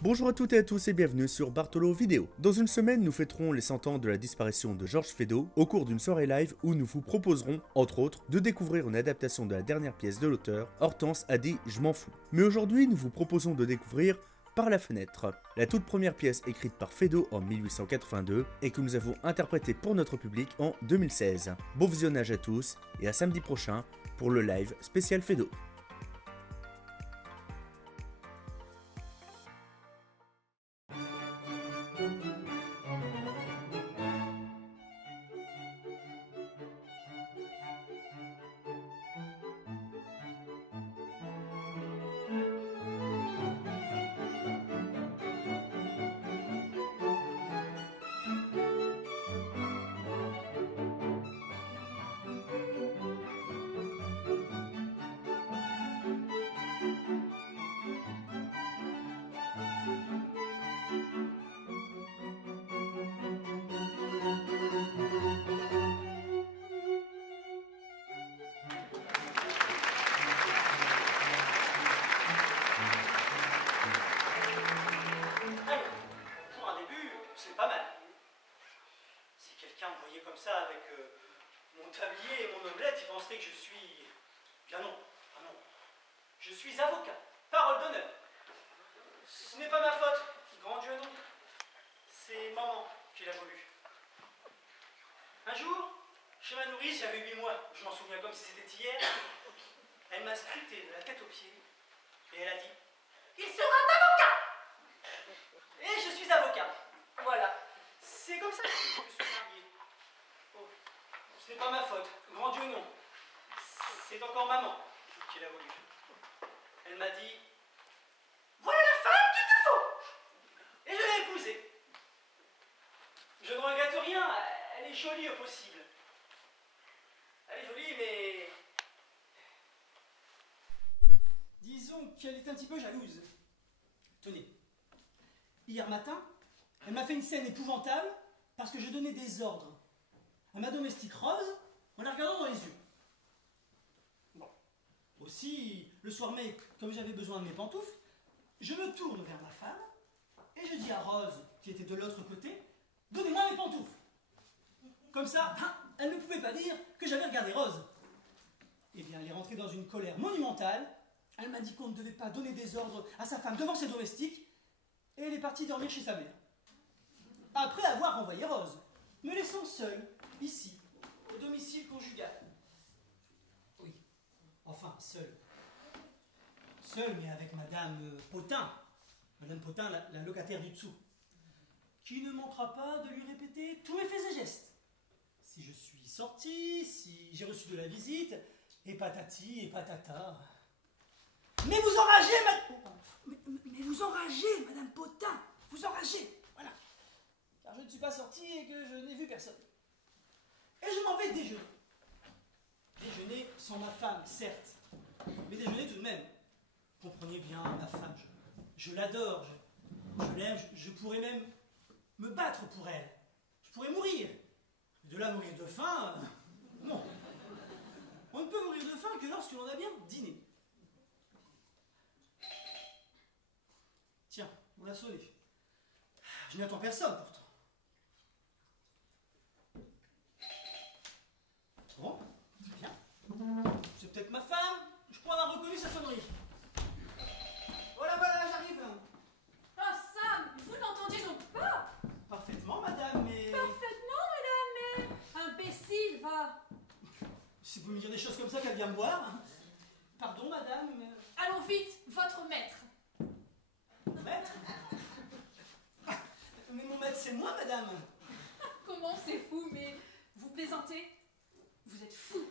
Bonjour à toutes et à tous et bienvenue sur Bartholo Vidéo. Dans une semaine, nous fêterons les 100 ans de la disparition de Georges Feydeau au cours d'une soirée live où nous vous proposerons, entre autres, de découvrir une adaptation de la dernière pièce de l'auteur, Hortense a dit « Je m'en fous ». Mais aujourd'hui, nous vous proposons de découvrir Par la fenêtre, la toute première pièce écrite par Feydeau en 1882 et que nous avons interprétée pour notre public en 2016. Bon visionnage à tous et à samedi prochain pour le live spécial Feydeau. Comme ça avec mon tablier et mon omelette, il penserait que je suis... Bien non, ah non. Je suis avocat, parole d'honneur. Ce n'est pas ma faute, grand Dieu non. C'est maman qui l'a voulu. Un jour, chez ma nourrice, j'avais 8 mois, je m'en souviens comme si c'était hier. Elle m'a scruté de la tête aux pieds et elle a dit « Il sera avocat !» Et je suis avocat. Voilà. C'est comme ça que je suis marié. Ce n'est pas ma faute, grand Dieu non. C'est encore maman qui l'a voulu. Elle m'a dit « Voilà la femme qu'il te faut !» Et je l'ai épousée. Je ne regrette rien, elle est jolie au possible. Elle est jolie, mais... disons qu'elle est un petit peu jalouse. Tenez, hier matin, elle m'a fait une scène épouvantable parce que je donnais des ordres à ma domestique Rose en la regardant dans les yeux. Bon. Aussi, le soir même, comme j'avais besoin de mes pantoufles, je me tourne vers ma femme et je dis à Rose, qui était de l'autre côté, « Donnez-moi mes pantoufles !» Comme ça, elle ne pouvait pas dire que j'avais regardé Rose. Eh bien, elle est rentrée dans une colère monumentale. Elle m'a dit qu'on ne devait pas donner des ordres à sa femme devant ses domestiques et elle est partie dormir chez sa mère. Après avoir renvoyé Rose, me laissant seule, ici, au domicile conjugal. Oui, enfin, seule. Seule, mais avec Madame Potin. Madame Potin, la locataire du dessous. Qui ne manquera pas de lui répéter tous mes faits et gestes. Si je suis sorti, si j'ai reçu de la visite, et patati et patata. Mais vous enragez, mais vous enragez, Madame Potin. Vous enragez, voilà. Car je ne suis pas sorti et que je n'ai vu personne. Et je m'en vais déjeuner. Déjeuner sans ma femme, certes, mais déjeuner tout de même. Comprenez bien, ma femme, je l'adore, je l'aime, je pourrais même me battre pour elle. Je pourrais mourir. De là mourir de faim, non. On ne peut mourir de faim que lorsque l'on a bien dîné. Tiens, on l'a sonné. Je n'attends personne pourtant. Bon, très bien. C'est peut-être ma femme. Je crois avoir reconnu sa sonnerie. Voilà, j'arrive. Ah, Sam, vous n'entendiez donc pas? Parfaitement, madame, mais... Parfaitement, madame, mais... Imbécile, va. Si vous me dire des choses comme ça qu'elle vient me voir. Pardon, madame. Allons vite, votre maître. Maître? Mais mon maître, c'est moi, madame. Comment c'est fou, mais... Vous plaisantez? Vous êtes fou.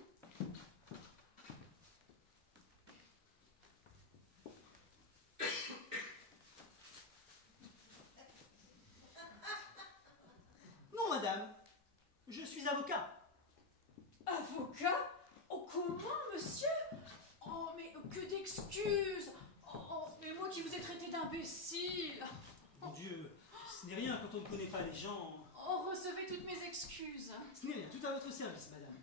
Non, madame. Je suis avocat. Avocat? Oh, comment, monsieur? Oh, mais que d'excuses. Mais moi qui vous ai traité d'imbécile. Mon Dieu, ce n'est rien quand on ne connaît pas les gens. Oh, recevez toutes mes excuses. Ce n'est rien, tout à votre service, madame.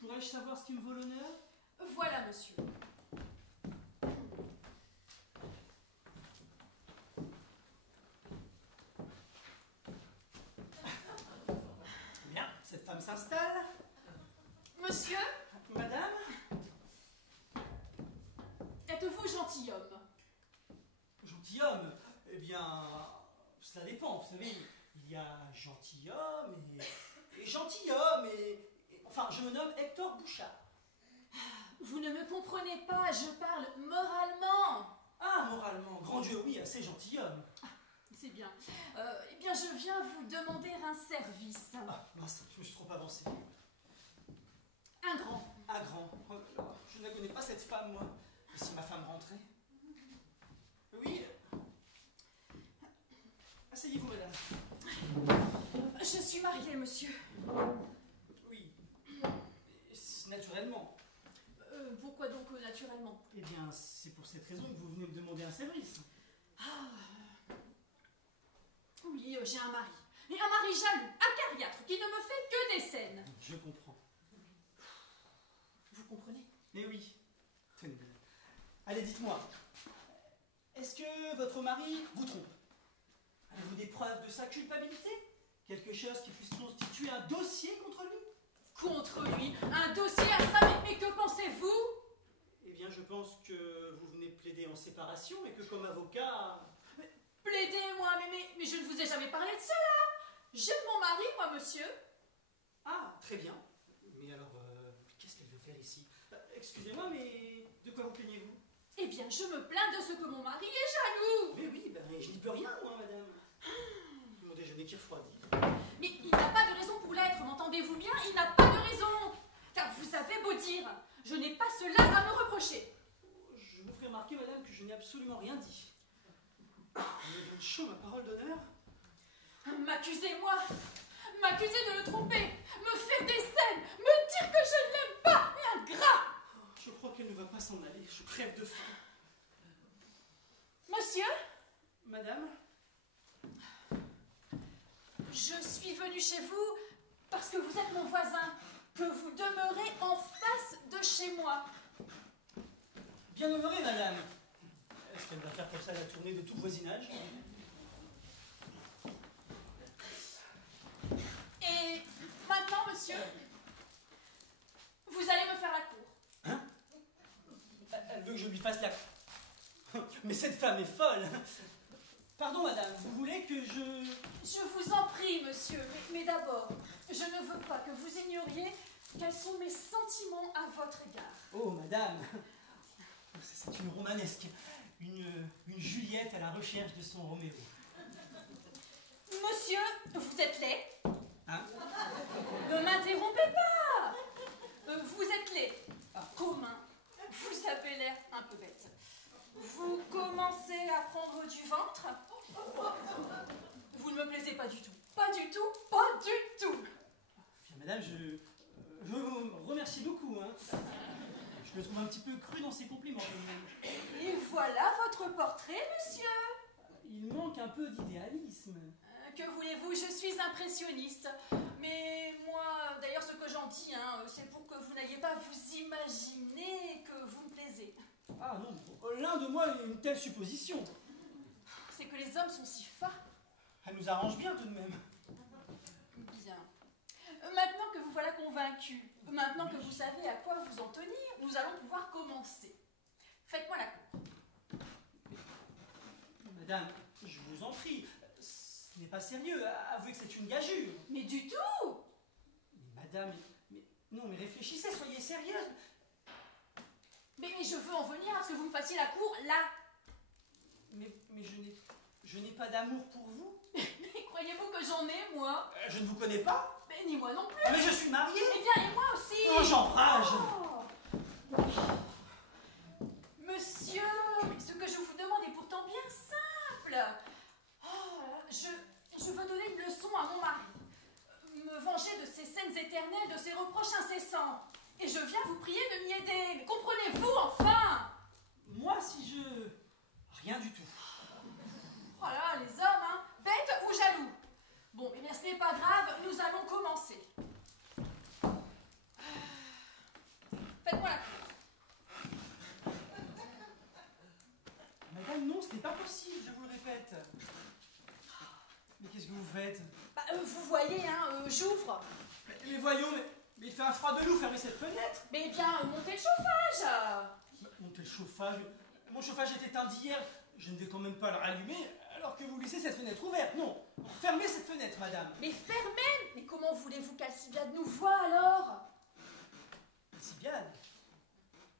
Pourrais-je savoir ce qui me vaut l'honneur? Voilà, monsieur. s'installe. Monsieur, Madame? êtes-vous gentilhomme? Gentilhomme? Eh bien, cela dépend, vous savez. Il y a gentilhomme et gentilhomme enfin, je me nomme Hector Bouchard. Vous ne me comprenez pas, je parle moralement. Ah, moralement, grand Dieu, oui, c'est gentilhomme. C'est bien. Eh bien, je viens vous demander un service. Ah, mince, je me suis trop avancé. Un grand. Un grand. Oh là là, je ne la connais pas cette femme, moi. Et si ma femme rentrait? Oui. Asseyez-vous, madame. Je suis mariée, monsieur. Oui. Naturellement. Pourquoi donc naturellement? Eh bien, c'est pour cette raison que vous venez me demander un service. Ah. Oui, j'ai un mari. Et un mari jaloux, acariâtre, qui ne me fait que des scènes. Je comprends. Vous comprenez? Eh oui. Tenez, madame. Allez, dites-moi. Est-ce que votre mari vous trompe? Avez-vous des preuves de sa culpabilité? Quelque chose qui puisse constituer un dossier contre lui? Contre lui? Un dossier à ça? Mais que pensez-vous? Eh bien, je pense que vous venez plaider en séparation et que comme avocat... Plaider, moi, mais je ne vous ai jamais parlé de cela. J'aime mon mari, moi, monsieur. Ah, très bien. Mais alors, qu'est-ce qu'elle veut faire ici? Excusez-moi, mais de quoi vous plaignez-vous? Eh bien, je me plains de ce que mon mari est jaloux. Mais oui, ben, je n'y peux rien, moi, madame. Mon déjeuner qui refroidit. Mais il n'a pas de raison pour l'être, m'entendez-vous bien? Il n'a pas de raison. Car vous avez beau dire, je n'ai pas cela à me reprocher. Je vous ferai remarquer, madame, que je n'ai absolument rien dit. On me donne chaud, ma parole d'honneur. M'accusez-moi, m'accuser de le tromper, me faire des scènes, me dire que je ne l'aime pas, ingrat. Je crois qu'elle ne va pas s'en aller, je crève de faim. Monsieur, Madame? je suis venue chez vous parce que vous êtes mon voisin, que vous demeurez en face de chez moi. Bien honorée, madame. Est-ce qu'elle va faire comme ça la tournée de tout le voisinage? Et maintenant, monsieur, vous allez me faire la cour. Hein? Elle veut que je lui fasse la... Mais cette femme est folle. Pardon, madame, vous voulez que je... Je vous en prie, monsieur, mais d'abord, je ne veux pas que vous ignoriez quels sont mes sentiments à votre égard. Oh, madame, c'est une romanesque, une Juliette à la recherche de son Roméo. Monsieur, vous êtes laid. Hein? Ne m'interrompez pas. Vous êtes laid. Commun. Vous avez l'air un peu bête. Vous commencez à prendre du ventre. Vous ne me plaisez pas du tout. Pas du tout, pas du tout. Bien, madame, je vous remercie beaucoup. Hein. Je me trouve un petit peu cru dans ses compliments. Et voilà votre portrait, monsieur. Il manque un peu d'idéalisme. Que voulez-vous, je suis impressionniste. Mais moi, d'ailleurs, ce que j'en dis, hein, c'est pour que vous n'ayez pas à vous imaginer que vous me plaisez. Ah non, l'un de moi a une telle supposition. C'est que les hommes sont si fins. Elle nous arrange bien tout de même. Bien. Maintenant que vous voilà convaincu, maintenant que vous savez à quoi vous en tenir, nous allons pouvoir commencer. Faites-moi la cour. Madame, je vous en prie, ce n'est pas sérieux, avouez que c'est une gageure. Mais du tout. Mais madame, non, mais réfléchissez, soyez sérieuse. Mais je veux en venir à ce que vous me fassiez la cour là. Mais je n'ai pas d'amour pour vous. Mais croyez-vous que j'en ai, moi? Je ne vous connais pas. Mais ni moi non plus. Mais je suis mariée. Eh bien, et moi aussi. Oh, j'enrage. Oh. Monsieur, ce que je vous demande est pourtant bien simple. Oh, je veux donner une leçon à mon mari. Me venger de ces scènes éternelles, de ces reproches incessants. Et je viens vous prier de m'y aider. Mais comprenez-vous enfin? Moi, si je... Rien du tout. Oh là là, les hommes, hein, bêtes ou jaloux. Bon, eh bien, ce n'est pas grave, nous allons commencer. Faites-moi la cour. Madame, non, ce n'est pas possible, je vous le répète. Mais qu'est-ce que vous faites? Bah, vous voyez, hein, j'ouvre. Mais voyons, mais il fait un froid de loup, fermez cette fenêtre. Mais bien, montez le chauffage. Montez le chauffage. Mon chauffage est éteint d'hier. Je ne vais quand même pas le rallumer alors que vous laissez cette fenêtre ouverte. Non, fermez cette fenêtre, madame. Mais fermez. Mais comment voulez-vous qu'Alcibiade nous voie alors?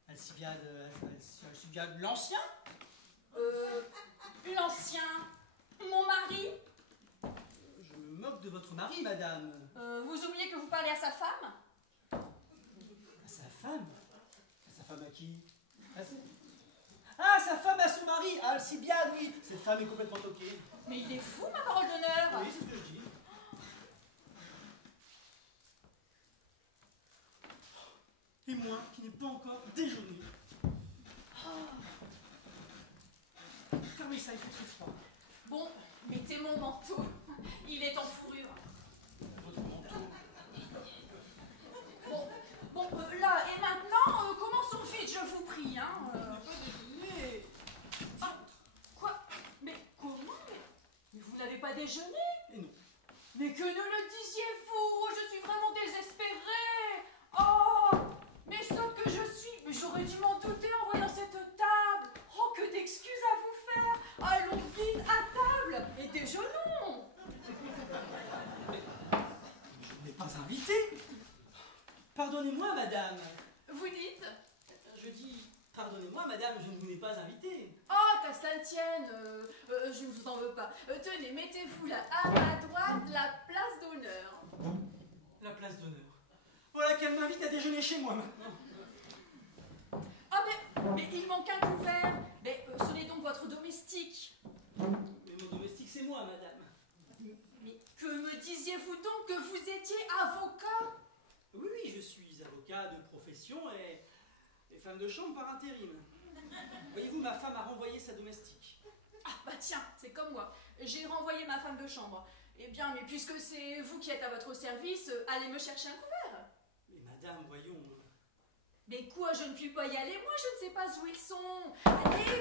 Alcibiade l'ancien? L'ancien. Mon mari. Je me moque de votre mari, madame. Vous oubliez que vous parlez à sa femme? À sa femme? À sa femme à qui? Ah, sa femme à son mari, à Alcibiade, oui. Cette femme est complètement toquée. Mais il est fou, ma parole d'honneur. Oui, c'est ce que je dis. Et moi, qui n'ai pas encore déjeuné. Fermez ça, il fait très froid. Bon, mettez mon manteau. Il est en fourrure. Votre manteau. Bon, là, et maintenant, commençons vite, je vous prie, hein. Pas déjeuné. Ah, quoi? Mais comment? Mais vous n'avez pas déjeuné? Et non. Mais que ne le disiez-vous? Je suis vraiment désespérée. Oh, mais sotte que je suis. Mais j'aurais dû m'en douter en voyant cette table. Oh, que d'excuses à vous faire. Allons vite à table et déjeunons. Je n'ai pas invité. Pardonnez-moi, madame. Vous dites? Je dis, pardonnez-moi, madame, je ne vous n'ai pas invité. Oh, qu'à cela ne tienne, je ne vous en veux pas. Tenez, mettez-vous là, à ma droite, la place d'honneur. La place d'honneur. Voilà qu'elle m'invite à déjeuner chez moi maintenant. Ah, mais il manque un couvert. Mais sonnez donc votre domestique. Mais mon domestique, c'est moi, madame. Mais que me disiez-vous donc que vous étiez avocat? Oui, je suis avocat de profession et femme de chambre par intérim. Voyez-vous, ma femme a renvoyé sa domestique. Ah, bah tiens, c'est comme moi. J'ai renvoyé ma femme de chambre. Eh bien, mais puisque c'est vous qui êtes à votre service, allez me chercher un couvert. Mais madame, voyons... Mais quoi, je ne puis pas y aller, moi je ne sais pas où ils sont. Allez,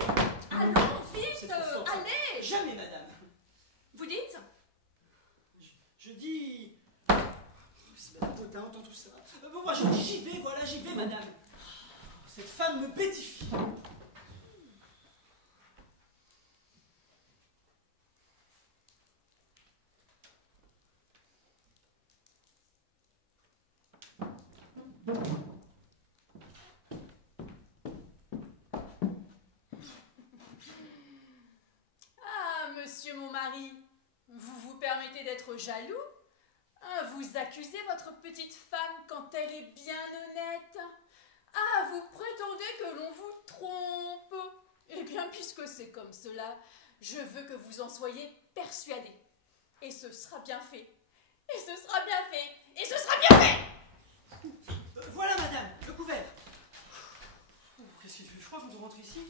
allons vite, C'est trop fort, ça. allez. Jamais, madame. Vous dites? Je dis... Si madame Potin entend tout ça... Bon, moi, je dis j'y vais, voilà, j'y vais, madame. Cette femme me pétifie. Ah, monsieur mon mari, vous vous permettez d'être jaloux? Ah, vous accusez votre petite femme quand elle est bien honnête? Ah, vous prétendez que l'on vous trompe? Eh bien, puisque c'est comme cela, je veux que vous en soyez persuadés. Et ce sera bien fait. Et ce sera bien fait. Et ce sera bien fait. Voilà, madame, le couvert. Qu'est-ce qu'il fait froid quand on rentre ici?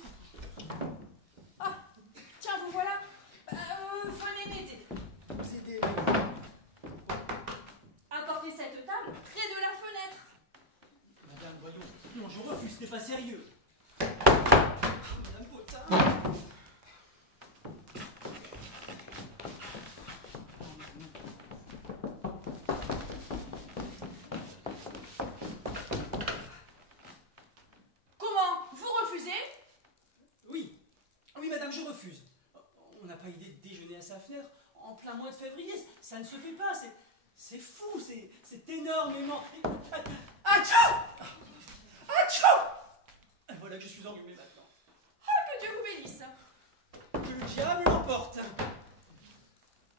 Ah, tiens, vous voilà. Venez m'aider. Vous aidez... Apportez cette table près de la fenêtre. Madame, voyons. Non, je refuse, ce n'est pas sérieux. Madame Potin. Comment? Vous refusez? Oui. Oui, madame, je refuse. On n'a pas idée de déjeuner à sa fenêtre en plein mois de février. Ça ne se fait pas. C'est fou. C'est énormément. Atchou! Atchou! Voilà que je suis enrhumé maintenant. Ah, que Dieu vous bénisse. Que le diable l'emporte.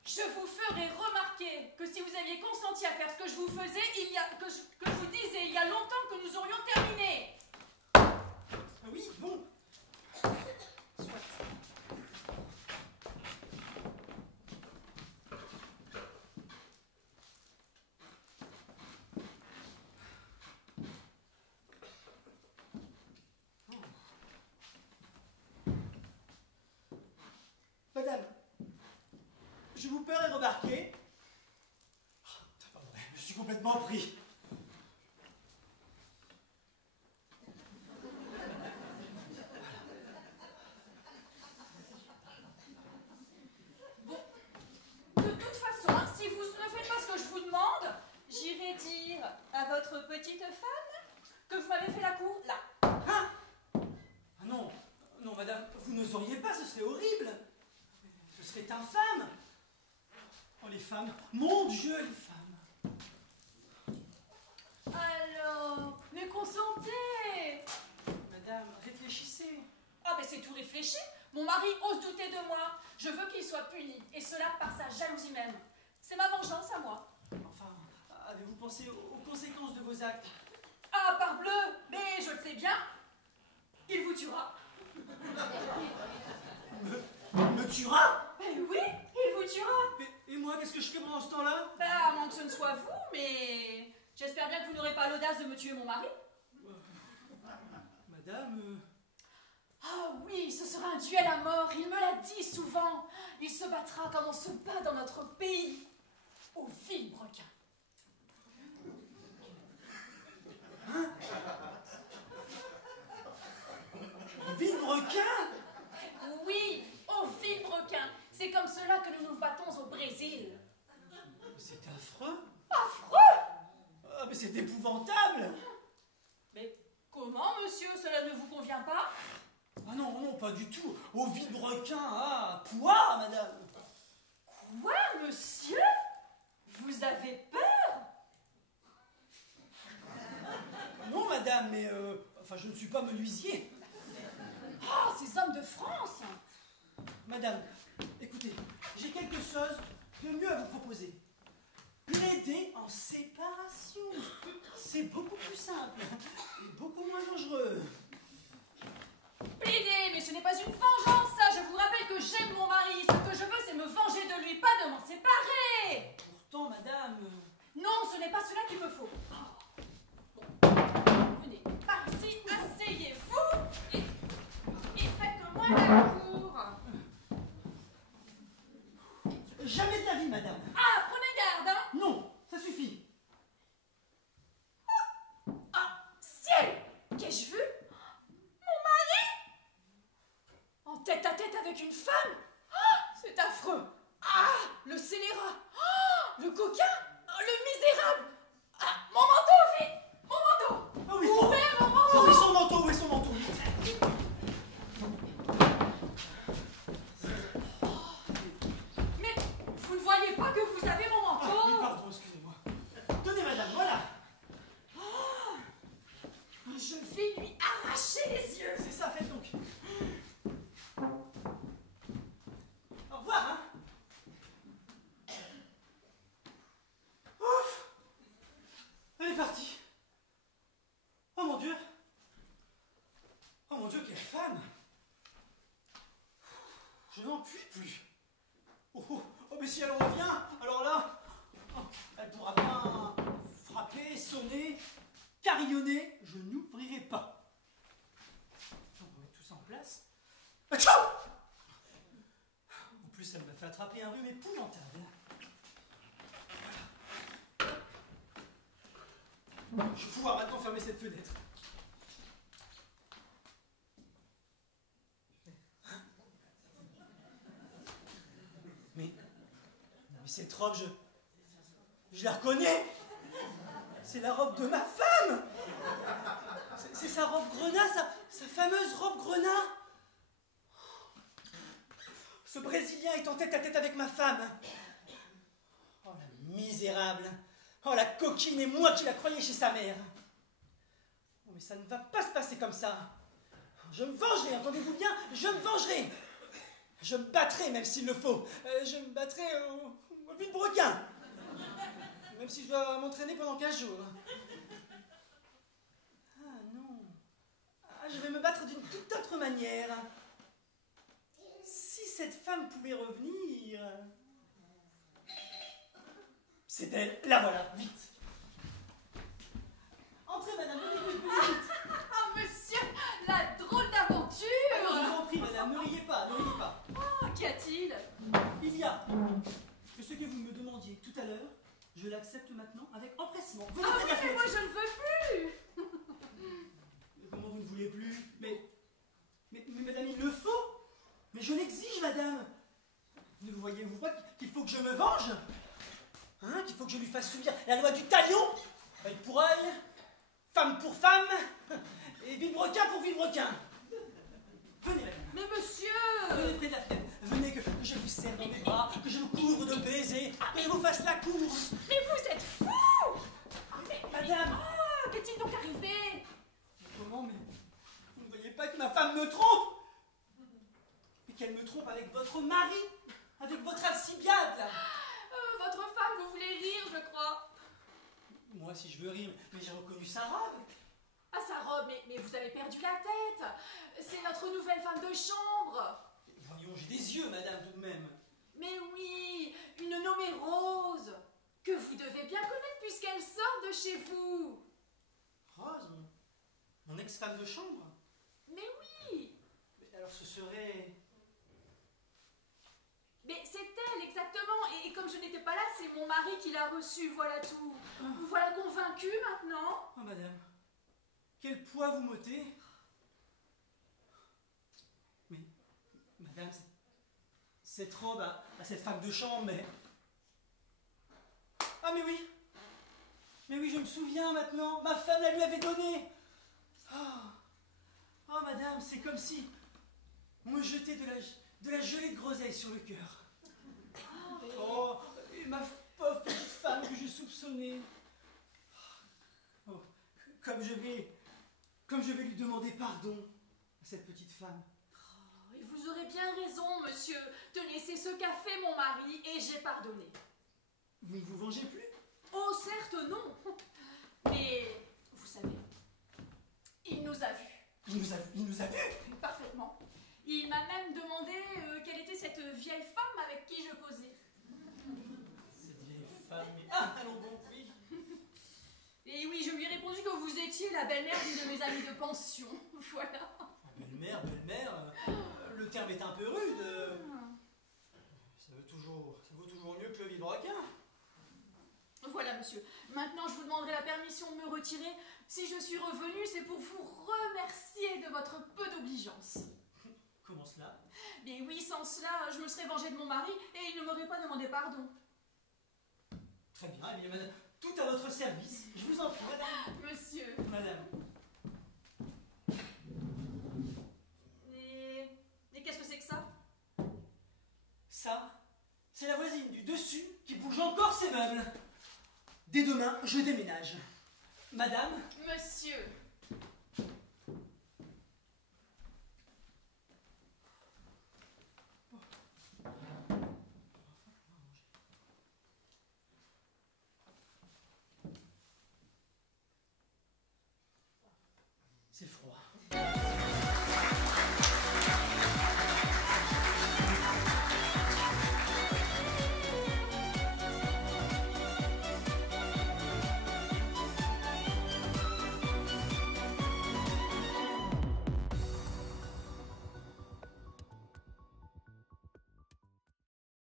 Je vous ferai remarquer que si vous aviez consenti à faire ce que je vous faisais, que je vous disais il y a longtemps que nous aurions terminé. Oui, bon. Soit. Madame, je vous paierai remarquer. Je suis complètement pris. Bon, de toute façon, hein, si vous ne faites pas ce que je vous demande, j'irai dire À votre petite femme que vous m'avez fait la cour, là. Hein? Ah non, non, madame, vous n'oseriez pas, ce serait horrible. Ce serait infâme. Oh, les femmes, mon Dieu, les femmes. Alors, mais consentez. Madame, réfléchissez. Ah, mais c'est tout réfléchi. Mon mari ose douter de moi. Je veux qu'il soit puni, et cela par sa jalousie même. C'est ma vengeance à moi. Enfin, avez-vous pensé aux conséquences de vos actes? Ah, parbleu, mais je le sais bien. Il vous tuera. Me tuera? Eh oui, il vous tuera. Et moi, qu'est-ce que je fais pendant ce temps-là? Ben, à moins que ce ne soit vous, mais j'espère bien que vous n'aurez pas l'audace de me tuer mon mari. Madame... Ah oui, ce sera un duel à mort, il me l'a dit souvent. Il se battra comme on se bat dans notre pays, au vilebrequin. Hein? Vilebrequin? Oui, au vilebrequin. C'est comme cela que nous nous battons au Brésil. C'est affreux. Affreux! Ah, mais c'est épouvantable. Mais comment, monsieur, cela ne vous convient pas? Ah non, non, pas du tout. Au vilebrequin, ah, poids, madame. Quoi, monsieur? Vous avez peur? Non, madame, mais enfin, je ne suis pas menuisier. Ah, ces hommes de France! Madame, écoutez, j'ai quelque chose de mieux à vous proposer. Plaider en séparation. C'est beaucoup plus simple et beaucoup moins dangereux. Plaider, mais ce n'est pas une vengeance, ça. Je vous rappelle que j'aime mon mari. Ce que je veux, c'est me venger de lui, pas de m'en séparer. Pourtant, madame... Non, ce n'est pas cela qu'il me faut. Bon. Venez, par ici, asseyez-vous et faites-moi la cour. Jamais de la vie, madame. Ah, prenez garde, hein. Non, ça suffit. Ah, ciel! Qu'ai-je vu? Mon mari! En tête à tête avec une femme? Ah, c'est affreux! Ah, le scélérat! Ah, le coquin! Ah, le misérable! Ah, mon manteau, vite! Mon manteau! Ah oui, Où est mon manteau? où est son manteau? Où est son manteau? Mais vous ne voyez pas que vous avez mon Ah, manteau? oui, pardon, excusez-moi. Tenez, madame, voilà. Je vais lui arracher les yeux! C'est ça, faites donc. Au revoir, hein. Ouf. Elle est partie. Oh mon Dieu. Oh mon Dieu, quelle femme. Je n'en puis plus. Oh, oh, oh, mais si elle revient, alors là, oh, elle pourra bien frapper, sonner, carillonner. Je n'ouvrirai pas. On va mettre tout ça en place. Atchou! En plus, elle m'a fait attraper un rhume épouvantable. Voilà. Je vais pouvoir maintenant fermer cette fenêtre. Mais cette robe, je la reconnais. C'est la robe de ma femme. C'est sa robe grenat, sa fameuse robe grenat. Ce Brésilien est en tête à tête avec ma femme. Oh la misérable. Oh la coquine, et moi qui la croyais chez sa mère. Oh, mais ça ne va pas se passer comme ça. Je me vengerai, entendez-vous bien? Je me vengerai. Je me battrai, même s'il le faut. Je me battrai au vilebrequin. Même si je dois m'entraîner pendant 15 jours. Ah non. Ah, je vais me battre d'une toute autre manière. Si cette femme pouvait revenir... C'est elle. La voilà, vite. Entrez, madame, venez vite. Ah, monsieur, la drôle d'aventure! Alors, je vous en prie, madame, ne riez pas, ne riez pas. Ah, qu'y a-t-il? Il y a que ce que vous me demandiez tout à l'heure, je l'accepte maintenant avec empressement. Venez Ah près de oui, la mais moi fenêtre. je ne veux plus! Comment vous ne voulez plus? Mais madame, il le faut. Mais je l'exige, madame. Vous voyez pas qu'il faut que je me venge? Hein? Qu'il faut que je lui fasse subir la loi du talion? Œil pour œil, femme pour femme, et vilebrequin pour vilebrequin. Venez, madame. Mais monsieur! Venez près de la fenêtre. Venez que je vous serre dans mes bras, que je vous couvre de baisers, que je vous fasse la course. Mais vous êtes fou! Madame! Ah, qu'est-il donc arrivé? Comment, mais vous ne voyez pas que ma femme me trompe? Et qu'elle me trompe avec votre mari, avec votre Alcibiade, là. Votre femme, vous voulez rire, je crois. Moi, si je veux rire, mais j'ai reconnu sa robe. Ah, sa robe, mais vous avez perdu la tête. C'est notre nouvelle femme de chambre. Voyons, j'ai des yeux, madame, tout de même. Mais oui, une nommée Rose, que vous devez bien connaître puisqu'elle sort de chez vous. Rose, mon ex-femme de chambre? Mais oui. Mais alors ce serait... Mais c'est elle, exactement. Et comme je n'étais pas là, c'est mon mari qui l'a reçue, voilà tout. Vous voilà convaincue maintenant? Oh, madame, quel poids vous m'ôtez. Mais, madame, cette robe à cette femme de chambre, mais... Ah, mais oui! Mais oui, je me souviens maintenant, ma femme la lui avait donnée. Oh, madame, c'est comme si on me jetait de la gelée de groseille sur le cœur. Oh, et ma pauvre petite femme que je soupçonnais. Oh, comme je vais lui demander pardon à cette petite femme. Oh, et vous aurez bien raison, monsieur. Tenez, c'est ce qu'a fait mon mari et j'ai pardonné. Vous ne vous vengez plus? Oh, certes non. Mais, vous savez, il nous a vus. Il nous a vus? Parfaitement. Il m'a même demandé quelle était cette vieille femme avec qui je causais. Cette vieille femme... Ah, allons donc, oui. Et oui, je lui ai répondu que vous étiez la belle-mère d'une de mes amies de pension. Voilà. Belle-mère, le terme est un peu rude. Ça vaut toujours mieux que le vilebrequin. Voilà, monsieur. Maintenant, je vous demanderai la permission de me retirer. Si je suis revenue, c'est pour vous remercier de votre peu d'obligeance. Comment cela? Mais oui, sans cela, je me serais vengée de mon mari et il ne m'aurait pas demandé pardon. Très bien, eh bien, madame, tout à votre service. Je vous en prie, madame. Monsieur. Madame. Et qu'est-ce que c'est que ça? Ça, c'est la voisine du dessus qui bouge encore ses meubles. Dès demain, je déménage. Madame? Monsieur.